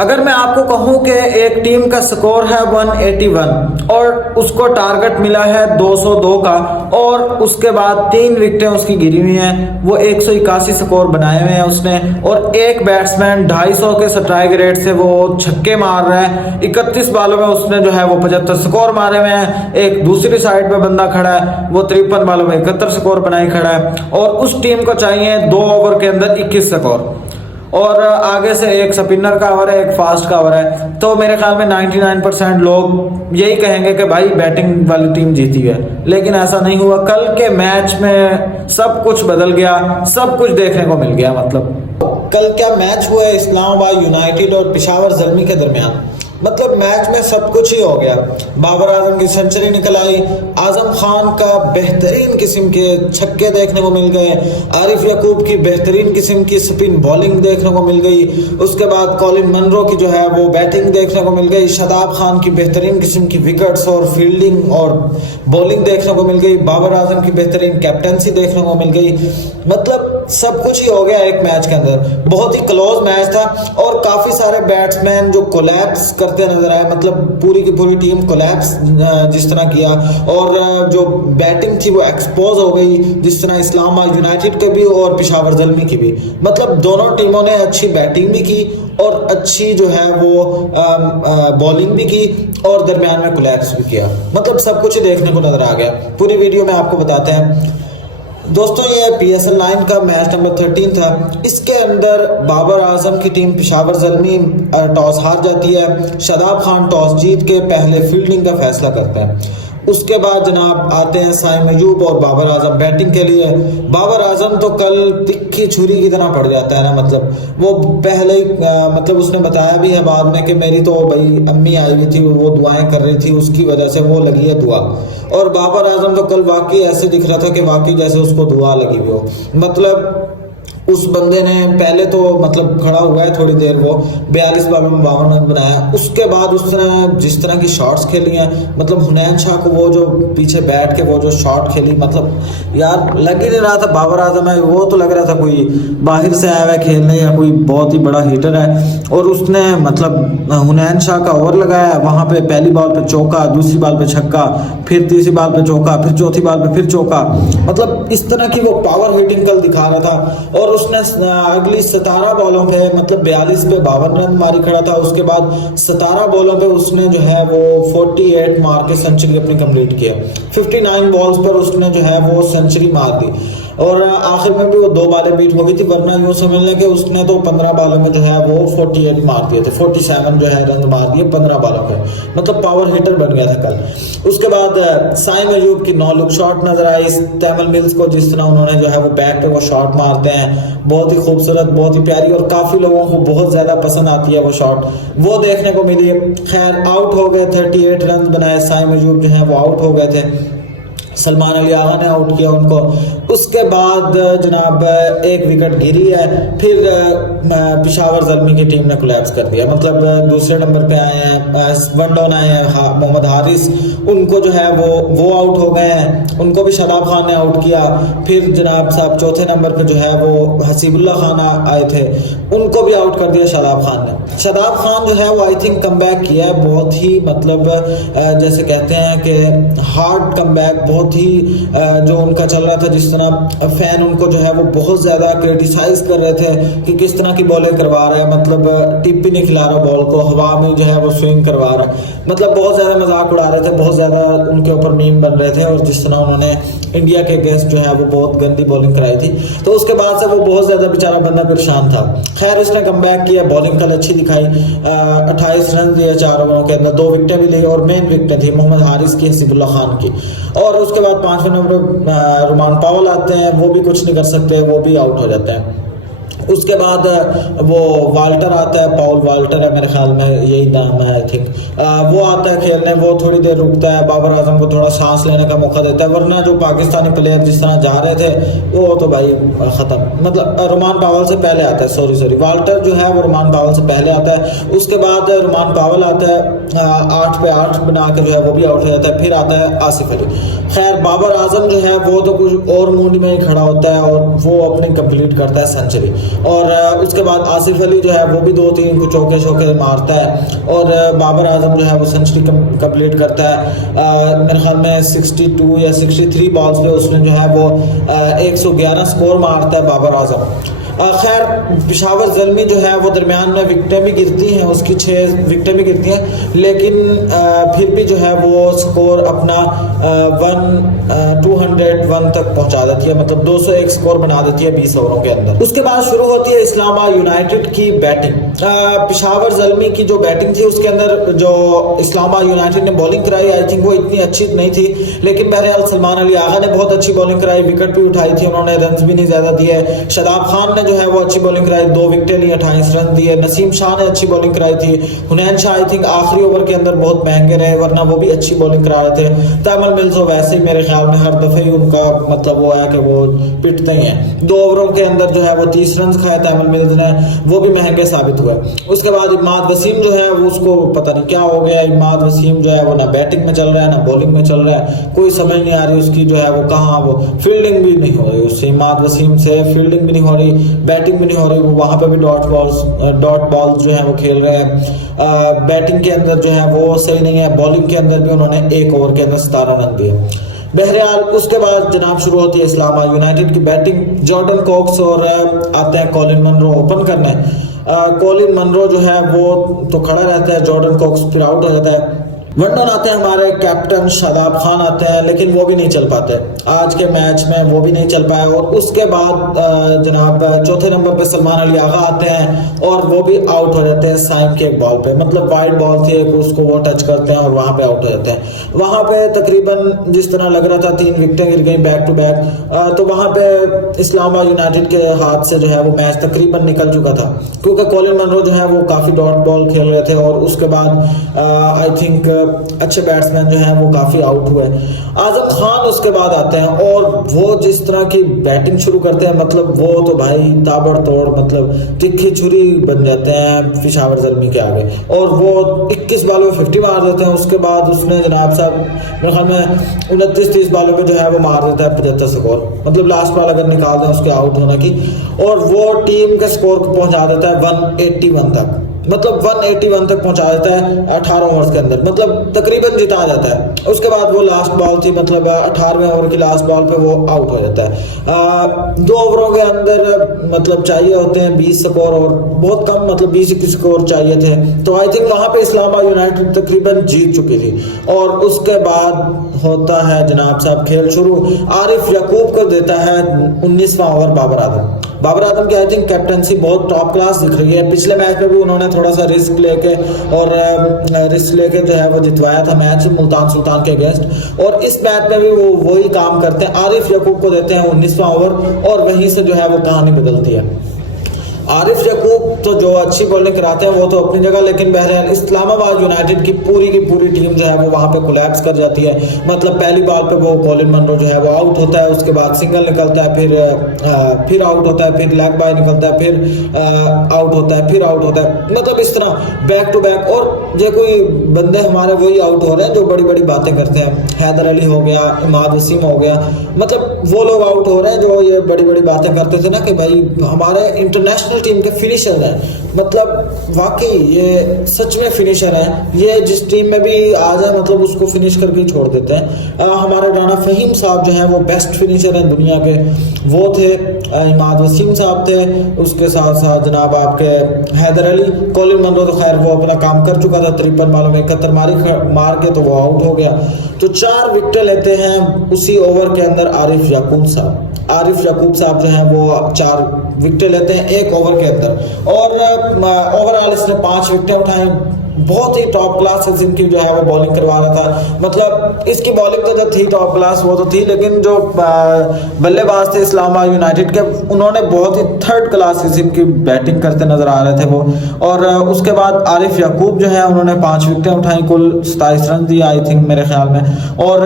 अगर मैं आपको कहूं कि एक टीम का स्कोर है 181 और उसको टारगेट मिला है 202 का और उसके बाद 3 विकेटें उसकी गिरी हुई हैं, वो 181 स्कोर बनाए हुए हैं उसने, और एक बैट्समैन 250 के स्ट्राइक रेट से वो छक्के मार रहा है, 31 बालों में उसने जो है वो 75 स्कोर मारे हुए हैं। एक दूसरी साइड पे बंदा खड़ा है, वो 53 बालों में 71 स्कोर बनाई खड़ा है, और उस टीम को चाहिए 2 ओवर के अंदर 21 स्कोर, और आगे से एक स्पिनर का ओवर है, एक फास्ट का ओवर है। तो मेरे ख्याल में 99% लोग यही कहेंगे कि भाई बैटिंग वाली टीम जीती है, लेकिन ऐसा नहीं हुआ। कल के मैच में सब कुछ बदल गया, सब कुछ देखने को मिल गया। मतलब कल क्या मैच हुआ है इस्लामाबाद यूनाइटेड और पेशावर ज़ल्मी के दरमियान। मतलब मैच में सब कुछ ही हो गया। बाबर आजम की सेंचुरी निकल आई, आजम खान का बेहतरीन किस्म के छक्के देखने को मिल गए, आरिफ यकूब की बेहतरीन किस्म की स्पिन बॉलिंग देखने को मिल गई, उसके बाद कॉलिन मनरो की जो है वो बैटिंग देखने को मिल गई, शादाब खान की बेहतरीन किस्म की विकेट्स और फील्डिंग और बॉलिंग देखने को मिल गई, बाबर आजम की बेहतरीन कैप्टनसी देखने को मिल गई। मतलब सब कुछ ही हो गया एक मैच के अंदर। बहुत ही क्लोज मैच था और काफी सारे बैट्समैन जो कोलैप्स करते नजर आए, मतलब पूरी की पूरी टीम कोलैप्स जिस तरह किया, और जो बैटिंग थी वो एक्सपोज हो गई, जिस तरह इस्लामाबाद यूनाइटेड के भी और पेशावर ज़ल्मी की भी। मतलब दोनों टीमों ने अच्छी बैटिंग भी की और अच्छी जो है वो बॉलिंग भी की और दरमियान में कोलैप्स भी किया। मतलब सब कुछ ही देखने को नजर आ गया। पूरी वीडियो में आपको बताते हैं दोस्तों। ये PSL 9 का मैच नंबर 13 था। इसके अंदर बाबर आजम की टीम पेशावर ज़ल्मी टॉस हार जाती है। शादाब खान टॉस जीत के पहले फील्डिंग का फैसला करता है। उसके बाद जनाब आते हैं साइम अयूब और बाबर आजम बैटिंग के लिए। बाबर आजम तो कल तिक्की छुरी की तरह पड़ जाता है ना, मतलब वो पहले मतलब उसने बताया भी है बाद में कि मेरी तो भाई अम्मी आई हुई थी, वो दुआएं कर रही थी, उसकी वजह से वो लगी है दुआ। और बाबर आजम तो कल वाकई ऐसे दिख रहा था कि वाकई जैसे उसको दुआ लगी हुई हो। मतलब उस बंदे ने पहले तो मतलब खड़ा हुआ है थोड़ी देर, वो 42 बॉलों में 52 रन बनाया। उसके बाद उसने जिस तरह की शॉट्स खेली हैं, मतलब हुनैन शाह को वो जो पीछे बैठ के वो जो शॉट खेली, मतलब यार लग ही नहीं रहा था बाबर आजम है, वो तो लग रहा था कोई बाहर से आया हुआ है खेलने या कोई बहुत ही बड़ा हिटर है। और उसने मतलब हुनैन शाह का ओवर लगाया, वहाँ पे पहली बॉल पे चौका, दूसरी बॉल पे छक्का, फिर तीसरी बॉल पे चौका, फिर चौथी बॉल पे फिर चौका। मतलब इस तरह की वो पावर हिटिंग कल दिखा रहा था। और उसने अगली 17 बॉलों पे मतलब 42 पे 52 रन मारी खड़ा था। उसके बाद 17 बॉलों पे उसने जो है वो 48 मार के सेंचुरी अपनी कंप्लीट किया। 59 बॉल्स पर उसने जो है वो सेंचुरी मार दी और आखिर में भी वो 2 बालें बीट हो गई थी, वरना यूं समझ लें कि उसने तो 15 बालों में जो है वो 48 मार दिए थे, 47 जो है रन मार दिए 15 बालों पे। मतलब पावर हिटर बन गया था कल। उसके बाद साइम अयूब की 9 लुक शॉट नजर आई। तैमल मिल्स को जिस तरह उन्होंने जो है वो बैक पे वो शॉट मारते हैं, बहुत ही खूबसूरत, बहुत ही प्यारी और काफी लोगों को बहुत ज्यादा पसंद आती है वो शॉट, वो देखने को मिली। खैर आउट हो गए, 38 रन बनाए। साइम अयूब जो है वो आउट हो गए थे, सलमान अली आगा ने आउट किया उनको। उसके बाद जनाब एक विकेट गिरी है, फिर पेशावर ज़ल्मी की टीम ने कोलैप्स कर दिया। मतलब दूसरे नंबर पे आए हैं, 1 डाउन आए हैं मोहम्मद हारिस, उनको जो है वो आउट हो गए हैं, उनको भी शादाब खान ने आउट किया। फिर जनाब साहब चौथे नंबर पे जो है वो हसीबुल्ला खान आए थे, उनको भी आउट कर दिया शादाब खान ने। शादाब खान जो है वो आई थिंक कमबैक किया है, बहुत ही मतलब जैसे कहते हैं कि हार्ड कमबैक, बहुत ही जो उनका चल रहा था, जिस तरह फैन उनको जो है वो बहुत ज्यादा क्रिटिसाइज कर रहे थे कि किस तरह की बॉलें करवा रहा है, मतलब टिप भी नहीं खिला रहा बॉल को, हवा में जो है वो स्विंग करवा रहा है। मतलब बहुत ज्यादा मजाक उड़ा रहे थे, बहुत ज्यादा उनके ऊपर मीम बन रहे थे, और जिस तरह उन्होंने इंडिया के अगेंस्ट जो है वो बहुत गंदी बॉलिंग कराई थी, तो उसके बाद से वो बहुत ज्यादा बेचारा बंदा परेशान था। खैर उसने कमबैक किया, बॉलिंग कल अच्छी दिखाई, 28 रन दिए 4 ओवरों के अंदर, 2 विकेटें भी ली और मेन विकेटें थी मोहम्मद हारिस की, हसीबुल्ला खान की। और उसके बाद 5वें नंबर रुमान पावल आते हैं, वो भी कुछ नहीं कर सकते, वो भी आउट हो जाते हैं। उसके बाद वो वाल्टर आता है, पॉल वाल्टर है मेरे ख्याल में यही नाम है आई थिंक, वो आता है खेलने, वो थोड़ी देर रुकता है, बाबर आजम को थोड़ा सांस लेने का मौका देता है, वरना जो पाकिस्तानी प्लेयर जिस तरह जा रहे थे वो तो भाई खत्म। मतलब रुमान पावल से पहले आता है, सॉरी वाल्टर जो है वो रुमान पावल से पहले आता है। उसके बाद रुमान पावल आता है, 8 पे 8 बना के जो है वो भी आउट हो जाता है। फिर आता है आसिफ अली। खैर बाबर आजम जो है वो तो कुछ और मूड में ही खड़ा होता है और वो अपनी कंप्लीट करता है सेंचुरी। और उसके बाद आसिफ अली जो है वो भी 2-3 को चौके शौके मारता है और बाबर आजम जो है वो सेंचुरी कंप्लीट करता है। मेरे ख्याल में 62 या 63 बॉल्स पे उसने जो है वो 111 स्कोर मारता है बाबर आजम। खैर पेशावर ज़ल्मी जो है वो दरमियान में विकटें भी गिरती हैं, उसकी 6 विकटें भी गिरती हैं, लेकिन फिर भी जो है वो स्कोर अपना 201 तक पहुंचा देती है, मतलब 201 स्कोर बना देती है 20 ओवरों के अंदर। उसके बाद शुरू होती है इस्लामाबाद यूनाइटेड की बैटिंग। पेशावर ज़ल्मी की जो बैटिंग थी उसके अंदर जो इस्लामाबाद यूनाइटेड ने बॉलिंग कराई, आई थिंक वो इतनी अच्छी नहीं थी, लेकिन बहरहाल सलमान अली आगा ने बहुत अच्छी बॉलिंग कराई, विकेट भी उठाई थी उन्होंने, रन भी नहीं ज़्यादा दिए। शादाब खान ने जो है वो अच्छी बॉलिंग कराई, 2 विकेटें ली, 28 रन दिए। नसीम शाह ने अच्छी बॉलिंग कराई थी। हुनैन शाह आई थिंक आखिरी ओवर के अंदर बहुत महंगे रहे, वरना वो भी अच्छी बॉलिंग करा रहे थे। तैमूर मिल्स वैसे ही मेरे ख्याल में हर दफे ही उनका मतलब वो है कि वो पिटते ही हैं। 2 ओवरों के अंदर जो है वो 30 रन खाए तैमूर मिल्स ने, वो भी महंगे साबित हुए। उसके बाद इमाद वसीम जो है वो उसको पता नहीं क्या हो गया, इमाद वसीम जो है वो ना बैटिंग में चल रहा है ना बॉलिंग में चल रहा है, कोई समझ नहीं आ रही उसकी जो है वो कहाँ, वो फील्डिंग भी नहीं हो रही उससे, इमाद वसीम से फील्डिंग भी नहीं हो रही, बैटिंग भी नहीं हो रही, वो वहाँ पे भी डॉट बॉल्स जो है वो खेल रहे हैं। बैटिंग के अंदर जो है वो सही नहीं है, बॉलिंग के अंदर भी उन्होंने 1 ओवर के अंदर 17 रन दिए। बहरहाल उसके बाद जनाब शुरू होती है इस्लामाबाद यूनाइटेड की बैटिंग। जॉर्डन कॉक्स और आते हैं कॉलिन मनरो ओपन करने। कॉलिन मनरो जो है वो तो खड़ा रहता है, जॉर्डन कॉक्स फिर आउट हो जाता है। वनडन आते हैं हमारे कैप्टन शादाब खान आते हैं, लेकिन वो भी नहीं चल पाते आज के मैच में, वो भी नहीं चल पाए। और उसके बाद जनाब चौथे नंबर पे सलमान अली आगा आते हैं और वो भी आउट हो जाते हैं साइम के एक बॉल पे, मतलब वाइड बॉल थी एक, उसको वो टच करते हैं और वहां पे आउट हो जाते हैं। वहां पे तकरीबन जिस तरह लग रहा था 3 विकेटें गिर गई बैक टू बैक, तो वहां पे इस्लामाबाद यूनाइटेड के हाथ से जो है वो मैच तकरीबन निकल चुका था, क्योंकि कॉलिन मनरो जो है वो काफी डॉट बॉल खेल रहे थे और उसके बाद आई थिंक अच्छे बैट्समैन जो हैं वो काफी आउट हुए। आजम खान उसके बाद आते हैं और वो जिस तरह की बैटिंग शुरू करते हैं, मतलब वो तो भाई ताबड़तोड़, मतलब तिखी छुरी बन जाते हैं पेशावर ज़ल्मी के आगे, और वो 21 बालों में 50 मार देते हैं। उसके बाद उसने जनाब साहब मेरे ख्याल में 29-30 बालों में जो है वो मार देता है 75 स्कोर, मतलब लास्ट बॉल अगर निकाल दें उसके आउट होने की, और वो टीम के स्कोर को पहुंचा देता है 181 तक, मतलब 181 तक पहुंचा देता है 18 ओवर्स के अंदर, मतलब तकरीबन जिता जाता है। उसके बाद वो लास्ट बॉल थी, मतलब 18वें ओवर की लास्ट बॉल पे वो आउट हो जाता है। 2 ओवरों के अंदर मतलब चाहिए होते हैं 20 स्कोर और बहुत कम, मतलब 20-21 स्कोर चाहिए थे, तो आई थिंक वहां पे इस्लामाबाद यूनाइटेड तकरीबन जीत चुकी थी। और उसके बाद होता है जनाब साहब खेल शुरू। आरिफ याकूब को देता है 19वां ओवर बाबर आजम की आई थिंक कैप्टनसी बहुत टॉप क्लास दिख रही है। पिछले मैच में भी उन्होंने थोड़ा सा रिस्क लेके जो है वो जितवाया था मैच मुल्तान सुल्तान के अगेंस्ट, और इस मैच में भी वो वही काम करते हैं। आरिफ याकूब को देते हैं 19वां ओवर और वहीं से जो है वो कहानी बदलती है। आरिफ याकूब तो जो अच्छी बॉलिंग कराते हैं वो तो अपनी जगह, लेकिन बहरहाल इस्लामाबाद यूनाइटेड की पूरी टीम जो है वो वहां पे कोलैप्स कर जाती है। मतलब पहली बॉल पे वो कॉलिन मनरो जो है वो आउट होता है, उसके बाद सिंगल निकलता है, फिर आउट होता है, फिर लेग बाय निकलता है, फिर आउट होता है, फिर आउट होता है, मतलब इस तरह बैक टू बैक। और जो कोई बंदे हमारे वही आउट हो रहे हैं जो बड़ी बड़ी बातें करते हैं, हैदर अली हो गया, इमाद वसीम हो गया, मतलब वो लोग आउट हो रहे हैं जो ये बड़ी बड़ी बातें करते थे ना कि भाई हमारे इंटरनेशनल टीम के फिनिशर है, मतलब वाकई ये सच में फिनिशर है, ये जिस टीम में भी आ जाए मतलब उसको फिनिश करके छोड़ देते हैं। हमारे राना फहीम साहब जो हैं वो बेस्ट फिनिशर हैं दुनिया के, वो थे। इमाद वसीम साहब थे, उसके साथ साथ जनाब आपके हैदर अली। कॉलिन मनरो तो खैर वो अपना काम कर चुका था, 53 बालों में 71 मार के तो वो आउट हो गया। तो 4 विकेटें लेते हैं उसी ओवर के अंदर आरिफ याकूब साहब जो हैं वो 4 विकेटें लेते हैं 1 ओवर के अंदर, और ओवरऑल इसने 5 विकेटें उठाई। बहुत ही टॉप क्लास इनकी जो है वो बॉलिंग करवा रहा था, मतलब इसकी बॉलिंग तो जो थी टॉप क्लास वो तो थी, लेकिन जो बल्लेबाज थे इस्लामाबाद यूनाइटेड के उन्होंने बहुत ही 3rd क्लास किस्म की बैटिंग करते नजर आ रहे थे वो। और उसके बाद आरिफ याकूब जो है उन्होंने 5 विकेटें उठाई, कुल 27 रन दिए आई थिंक मेरे ख्याल में। और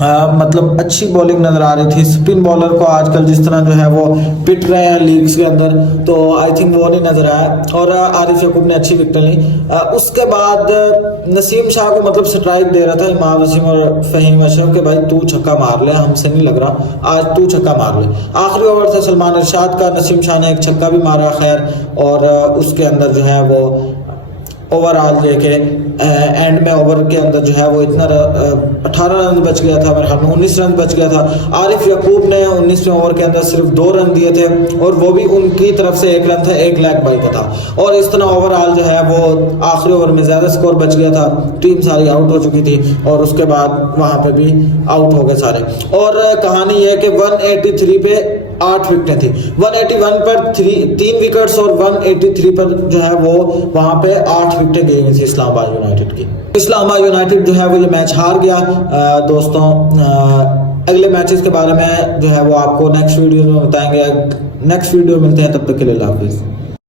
मतलब अच्छी बॉलिंग नजर आ रही थी। स्पिन बॉलर को आजकल जिस तरह जो है वो पिट रहे हैं लीग्स के अंदर, तो आई थिंक वो नहीं नजर आया और आरिफ यकूब ने अच्छी विकेट ली। उसके बाद नसीम शाह को मतलब स्ट्राइक दे रहा था इमाम वसीम और फहीम अशरफ के, भाई तू छक्का मार ले, हमसे नहीं लग रहा, आज तू छक्का मार ले। आखिरी ओवर था सलमान इरशाद का, नसीम शाह ने एक छक्का भी मारा खैर, और उसके अंदर जो है वो ओवरऑल देखे एंड में ओवर के अंदर जो है वो इतना 18 रन बच गया था, मेरे ख्याल में 19 रन बच गया था। आरिफ यकूब ने 19वें ओवर के अंदर सिर्फ 2 रन दिए थे और वो भी उनकी तरफ से 1 रन था, 1 लेग बाई का था। और इस तरह ओवरऑल जो है वो आखिरी ओवर में ज़्यादा स्कोर बच गया था, टीम सारी आउट हो चुकी थी और उसके बाद वहाँ पे भी आउट हो गए सारे। और कहानी यह है कि 183 पे 8 विकेटें थी, 181 पर 3 विकेट्स और 183 पर जो है वो वहाँ पे 8 विकेटें गई हुई थी इस्लामाबाद यूनाइटेड की। इस्लामाबाद यूनाइटेड जो है वो ये मैच हार गया। दोस्तों अगले मैचेस के बारे में जो है वो आपको नेक्स्ट वीडियो में बताएंगे। नेक्स्ट वीडियो मिलते हैं, तब तक के लिए अल्लाह हाफिज़।